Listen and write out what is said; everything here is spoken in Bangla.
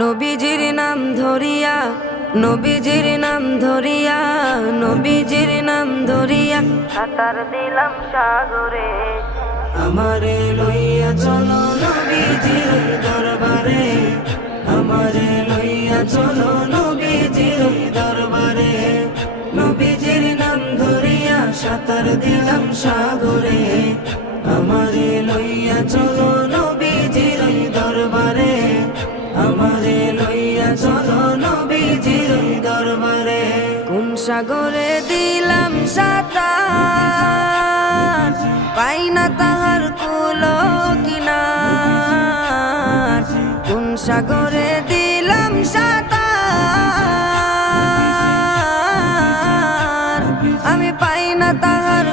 নবীজির নাম ধরিয়া, নবীজির নাম ধরিয়া, নবীজির নাম ধরিয়া সাঁতার দিলাম সাগরে। আমারে লইয়া চলো নবীজির দরবারে, আমারে লইয়া চলো নবীজির দরবারে। নবীজির নাম ধরিয়া সাঁতার দিলাম সাগরে। আমারে লইয়া চলো নবীজির দরবারে, আমারে লইয়া চলো নবীজির দরবারে। কোন সাগরে দিলাম সাঁতার, পাই না তাহার কুলো কিনার। কোন সাগরে দিলাম সাঁতার, আমি পাই না তাহার